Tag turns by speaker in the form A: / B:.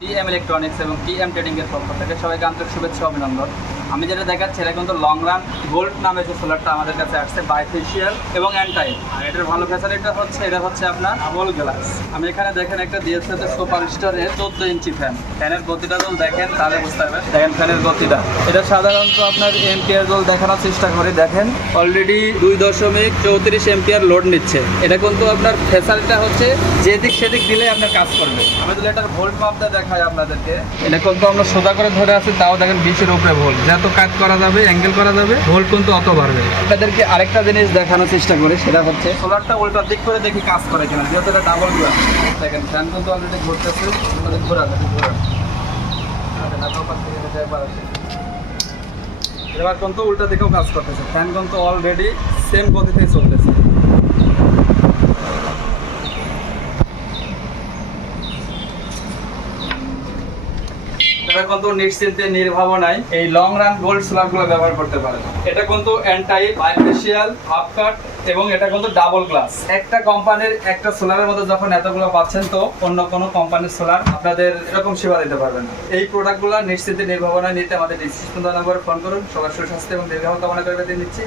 A: TM electronics এবং TM trading এর পক্ষ থেকে সবাইকে আন্তরিক শুভেচ্ছা অভিনন্দন। আমি যেটা দেখাচ্ছি, এটা কিন্তু লং রান গোল্ড নামে যে সোলারটা আমাদের কাছে আসছে বাইফেশিয়াল এবং অ্যান্টাই আর এটার ভালো ফ্যাসিলিটি হচ্ছে, এটা হচ্ছে আপনার আমল গ্লাস আমি এখানে দেখেন একটা দিয়েছে হচ্ছে সুপার স্টারের চোদ্দ ইঞ্চি ফ্যান ফ্যানের গতিটা যদি দেখেন, তাহলে বুঝতে পারবেন। দেখেন ফ্যানের গতিটা। এটা সাধারণত আপনার এমপিআর জল দেখানোর চেষ্টা করে, দেখেন অলরেডি দুই দশমিক চৌত্রিশ এমপিআর লোড নিচ্ছে। এটা কিন্তু আপনার ফ্যাসিলিটিটা হচ্ছে যেদিক সেদিক দিলে আপনার কাজ করবে। আমি যদি এটার ভোল্ট মাপটা দেখাই আপনাদেরকে। এটা কিন্তু আমরা সোজা করে ধরে আছি, তাও দেখেন বিশের উপরে ভোল্ট যত কাজ করা যাবে অ্যাঙ্গেল করা যাবে ভোল্ট কিন্তু অত বাড়বে আপনাদেরকে আরেকটা জিনিস দেখানোর চেষ্টা করি সেটা হচ্ছে সোলারটা উল্টা দিক করে দেখি কাজ করে কিনা যেহেতু এটা ডাবল গ্লাস দেখেন ফ্যান কিন্তু অলরেডি ঘুরতেছে আমাদের ঘোরাবে ঘোরাবে এবার কিন্তু উল্টা দিকেও কাজ করতেছে ফ্যান কিন্তু অলরেডি সেম গতিতেই চলতেছে। এটা কিন্তু নিশ্চিন্তে, নির্ভাবনায় এই লং রান গোল্ড সোলারগুলো ব্যবহার করতে পারেন। এটা কিন্তু অ্যান্টাই বাইফেশিয়াল হাফ কাট এবং এটা কিন্তু ডাবল গ্লাস একটা কোম্পানির একটা সোলারের মধ্যে যখন এতগুলো পাচ্ছেন তো অন্য কোনো কোম্পানির সোলার আপনাদের এরকম সেবা দিতে পারবে না। এই প্রোডাক্টগুলো নিশ্চিন্তে, নির্ভাবনায় নিতে আমাদের ডিসক্রিপশন নম্বরে ফোন করুন। সবার সুস্বাস্থ্য এবং দীর্ঘায়ু কামনা করে দিয়ে নিচ্ছি।